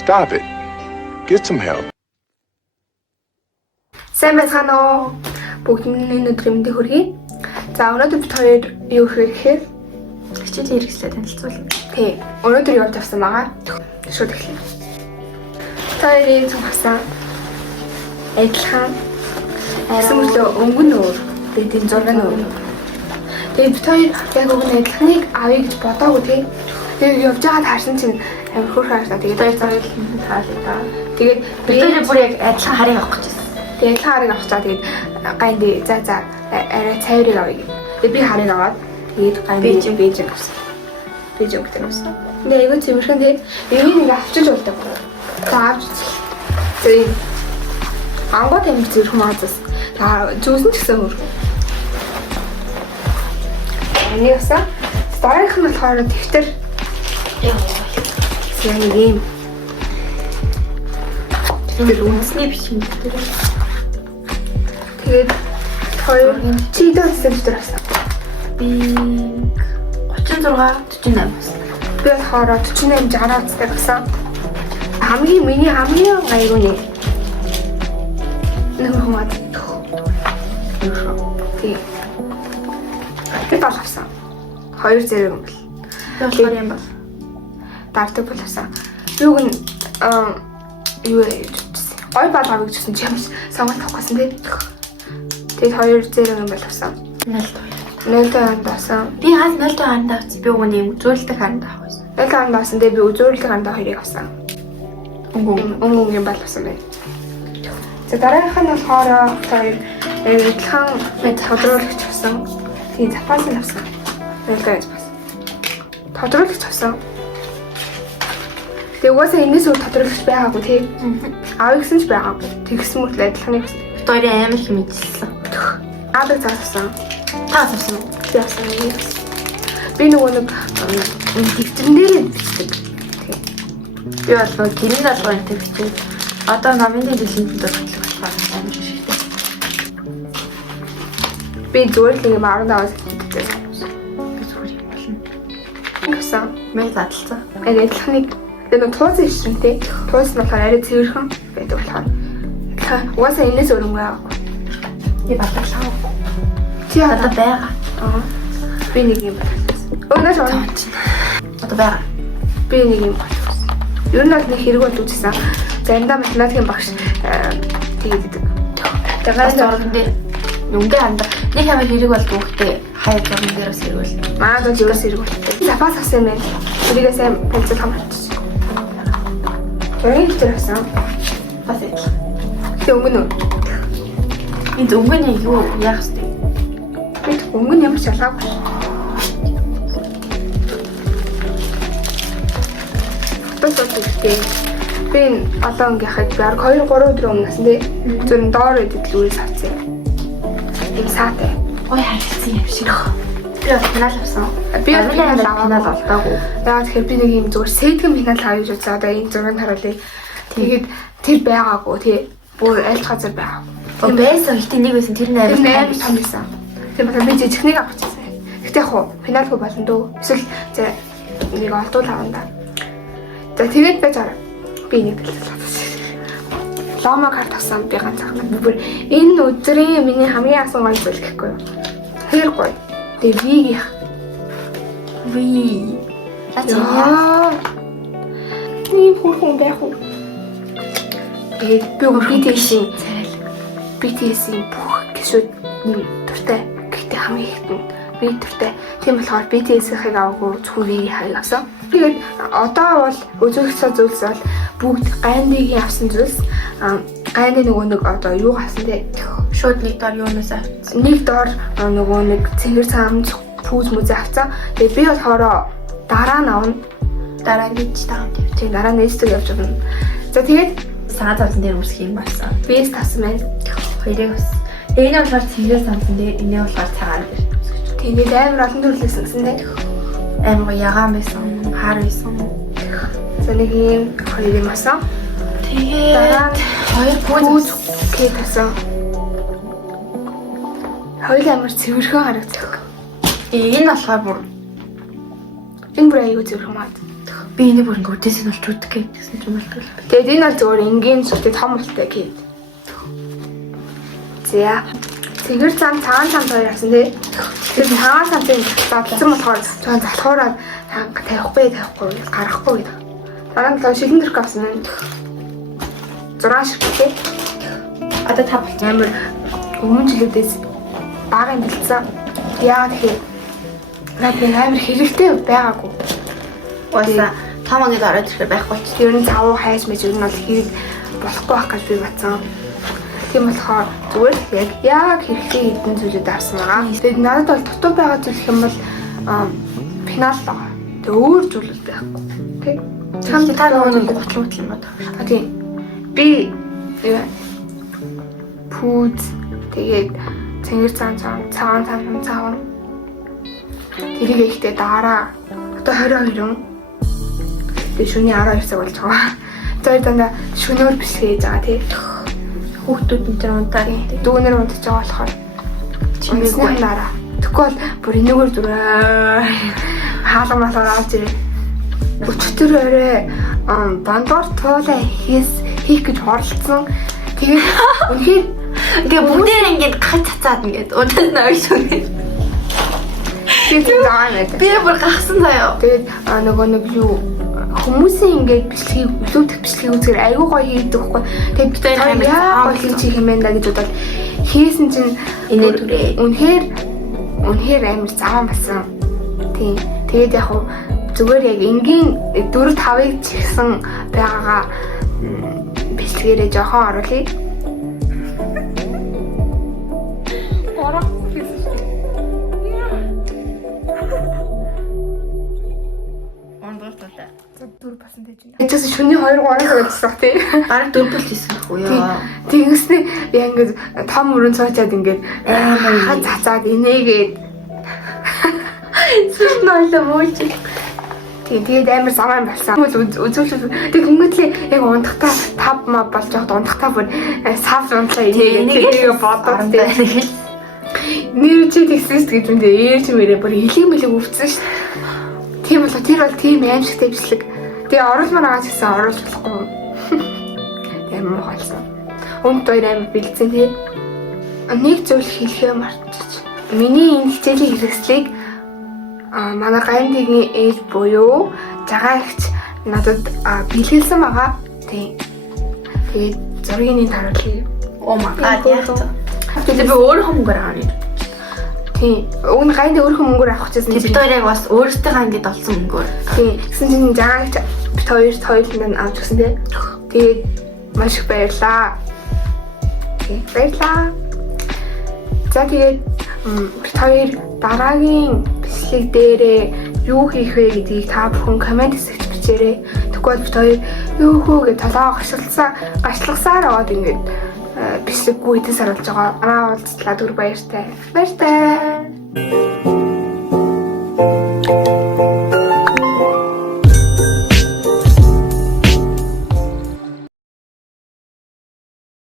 Stop it. Get some help. Сайн байцгаана уу? Бүгдний өдрийн мэндийг хүргэе. За өнөөдөр бид хоёр юу хийх гэхээр хичээлийн хэрэгслээ танилцуулна. Тий. Өнөөдөр явж авсан байгаа. Шууд эхлэе. Хоёрын цог хасан. Адилхан. Арай өнгөн өөр. Бидний зураг нь өөр. Тэгээд бид хоёр яг өнгөн адилханыг авъя гэж бодоогүй тий. Тэгээд явж байгаад харсан чинь амар хөөрхөн харагдаа. Тэгээд хоёр цагаар таалаа. Тэгээд бид хоёр бүр яг адилхан харыг авах гэж байна. Тэгээд адилхан харыг авах цаа тэгээд гайнд за арай цайрыг авъя. Тэгээд би харыг аваад тэгээд гайнд бэж авсан. Бэж өгдөг авсан. Тэгээд айгүй цэвэрхэн тэгээд энийг ингээ авчиж болдог. За авч. Тэгээд ангууд амир зэрэг маазас. За зүүсэн ч гэсэн өөр. Энийг авсан. Дараагийнх нь болохоор дэвтэр. Яг нэг юм. Тэр үнэсний бичмэл дэвтэр. Тэгээд хоёр чи дэвтэр дэвтэр авсан. Би 36 48 авсан. Би болохоор 48 60 авсан гэсэн. Миний хамгийн гайгүй нэг хүмүүс тий. Тэгээд авсан. Хоёр зэрэг юм бэл. Тэгэхээр юм бол дардаг бол авсан. Юуг нь юу яаж гой бал авах гэсэн чи юмш сонгох тавхсан тий. Тэгээд хоёр зэрэг юм бол авсан. 0.2 авсан. Би хаас 0.2 авсан. Би өгөөний үзүүлэлт харанд авах байсан. 0.2 авсан. Тэгээд би үзүүлэлт харанд хоёрыг авсан. Өнгөн бал авсан байна. За дараагийнх нь болохоор хоёр адилхан тодруулагч авсан. Тэгээд запас нь авсан. 0.2 бас. Тодруулагч авсан. Тэгээ угаасаа энэс өөр тодруулагч байгаагүй тий. Аав гэсэн ч байгаагүй. Тэгсэн мөртлөө адилханыг авсан. Хоёрын амар их мэдчихлээ. Аав заасан. Та авсан уу? Би авсан. Би нөгөө нэг дэвтэрнээр бичдэг. Би бол гэрийн даалгаврын бичээд одоо намын дэлхийн дээр ажиллах амар шигтэй. Би зүгээр л юм 15-аас хэлдэг. Би зүгээр юм болно. Ингэсэн. Мэй задлцаа. Адилханыг тэгээд туусан шин тий. Туус нь болохоор арай цэвэрхэн байдаг болохоор. Угаасаа энэс өөр юм байгаагүй. Би батлаа. Чи одоо байгаа. Би нэг юм байна. Өнөөдөр одоо байгаа. Би нэг юм байна. Ер нь бол нэг хэрэг бол үзсэн. Заримдаа математикийн багш тэгээд тэгээд зурган дээр нүнгээ хандаа нэг хамаа хэрэг бол бүгдээ хаяг зурган дээр бас хэрэг бол. Маад бол ерөөс хэрэг бол. Запас авсан байна. Тэрийгээ сайн пенсил хамгаалчихсан. Тэрийг дээр авсан. Бас яах. Тэг өнгөнө. Энд өнгөний юу яах вэ? Би өнгөн ямар ч ялгаагүй. Тэгтээ би одоо өнгийнхийг би 2-3 өдрийн өмнөөс нь зөв доор идэл үйл авсан. Ийм саатай. Ой харилцсан юм шиг. Би бол финал авсан. Би финал олдоогүй. Яагаад тэгэхээр би нэг юм зүгээр сэдгэн финал авъя гэж бодсон. Одоо энэ зургийг харуулъя. Тэгээд тэр байгаагүй тий. Бүр аль газар байгаагүй. Байсан гэхдээ нэг байсан тэр амар том байсан. Тэр бол би жижигнийг авчихсан. Гэхдээ яг финалгүй болно дөө. Эсвэл нэг олдуул авна да. За тэгээд байж арга. Би нэг дэлгэл авсан. Ломо карт авсан би ганцхан. Бүр энэ өдрийн миний хамгийн асан гол зүйл гэхгүй юу? Тэр гоё. Тэгээ вигийн. Ви. Ачаа. Ийм хурхан байх уу? Тэгээд би BTS-ийн BTS-ийн бүх гişүүд дуртай. Гэхдээ хамгийн ихэд нь би дуртай. Тийм болохоор BTS-ийг аваагүй зөвхөн вигийн харыг авсан. Тэгээд одоо бол үзүүлэлт зүйлс бол бүгд гайныгийн авсан зүйлс гайны нөгөө нэг одоо юу авсан те шууд нэг дор юунаас авсан. Нэг дор нөгөө нэг цэнгэр цаам пүүз мүзэ авсан. Тэгээд би болохоор дараа нь авна. Дараа нь гэж таам тийм. Тийм дараа нь нэстэг явж байна. За тэгээд саад авсан дээр үсэх юм болсон. Би тавсан байна. Хоёрыг авсан. Энэ болохоор цэнгэр цаамсан дээр энэ болохоор цагаан дээр. Тэгээд амар олон төрлөөс гэсэн те. Амар ягаан байсан. Хаар байсан. За нэг юм хоёр юм асан. Тэгээд дараа хоёр пүүз кек асан. Хоёул амар цэвэрхэн харагдах. Энэ болохоор бүр энэ бүр аягүй цэвэрхэн маад. Би Би энийг бүр ингээ үдээс нь болж үдэх гэсэн юм байна. Тэгээд энэ бол зөвхөн энгийн сүлтэй том болтой гээд. За. Цэгэр зам цагаан цамд хоёр авсан тий. Тэгээд цагаан цамцын задлсан болохоор жоохон залхуураад тавихгүй гарахгүй гэдэг. Дараа нь шилэн дэрх авсан байна. 6 шиг тий. Одоо 5 болчих амар өмнө жилүүдээс бага юм бэлдсэн. Яа тэгэхээр надад амар хэрэгтэй байгаагүй. Уусаа тамагийн ороод ирэхээр байхгүй ч ер нь цав хайж мэж ер нь бол хэрэг болохгүй байх гэж би батсан. Тийм болохоор зүгээр яг хэрэгтэй хэдэн зүйлүүд авсан байгаа. Тэгээд надад бол дутуу байгаа зүйл юм бол финал байгаа. Тэгээд өөр зүйл байхгүй. Окей. Чам та нөгөө готлон юм байна. Тийм. Би пүүз тэгээд цэнгэр цагаан цааван тэрийг ихтэй дараа одоо 22 тэгээ шөнийн 12 цаг болж байгаа. Тэр дандаа шөнөөр бисгээж байгаа тий. Хүүхдүүд энэ төр унтаа дүүнэр унтаж байгаа болохоор чимээгүй нараа. Тэгвэл бүр энэгээр зүрээ хаалгамалаар авч ирээ. Өчтөр өрөө бандуур туулаа хийх гэж хорлцсон. Тэгээд үнхээр тэгээ бүгдээр ингээд гах цацаад ингээд унтаж навш үнэ. Би бүр гахсан заяа. Тэгээд нөгөө нэг юу хүмүүсийн ингээд бичлэгийг өлөөдөх бичлэгийг үзгээр айгүй гоё хийдэг байхгүй. Тэгээд бид хоёр яа гоё хийж хэмээн да гэж бодоод хийсэн чинь энэ түрээ. Үнэхээр амар заван басан. Тийм. Тэгээд яг хуу зүгээр яг энгийн 4-5-ыг чигсэн байгаагаа бичлэгээрээ жоохон оруулъя. Дүр басан дэж байна. Эцэс шөнийн 2-3 цагаас тий. Бараг 4 бол хийсэн байхгүй яа. Тэгснэ яа ингээд том өрөн цаачаад ингээд цацаад инээгээд сүрт нойлоо мууч. Тэгээд амар самаа болсон. Үзүүлэл тэг хүмүүтлээ яг ундахтаа 5 маа болж яваад ундахтаа бүр сав унтлаа инээгээд бодоод тэгээд нэр чи тэгсэн гэж үндэ ээж мэрээ бүр хэлэг мэлэг өвцсөн шүү. Тийм болоо тэр бол тийм аимшигтай бичлэг. Тэгээ оруулмаар байгаа ч гэсэн оруулж болохгүй. Амар муухайсан. Өмд хоёр амар бэлдсэн тий. Нэг зүйл хэлхээ мартчих. Миний энэ хичээлийн хэрэгслийг манай гайндгийн ээж буюу жагаа ихч надад бэлгэлсэн байгаа. Тий. Тэгээд зургийг нь харуулъя. Oh my god яах вэ? Тэгээд би өөр хүмүүгээр аваад. Тийм. Өвн гайнд өөрхөн мөнгөөр авах гэсэн. Бид хоёр яг бас өөрсдөө ингээд олсон мөнгөөр. Тийм. Гэсэн чинь жаагч бид хоёулаа авч гисэн тий. Тэгээд маш их баярлаа. Тийм. Баярлаа. За тэгээд бид хоёр дараагийн бичлэг дээрээ юу хийх вэ гэдгийг та бүхэн комент хэсэгт бичээрэй. Тэгвэл бид хоёр юу хөө гэж толгоо гашлагсаар аваад ингээд бичлэггүй хэдэн сар болж байгаа. Араа уулзлаа дүр баяртай. Баяртай.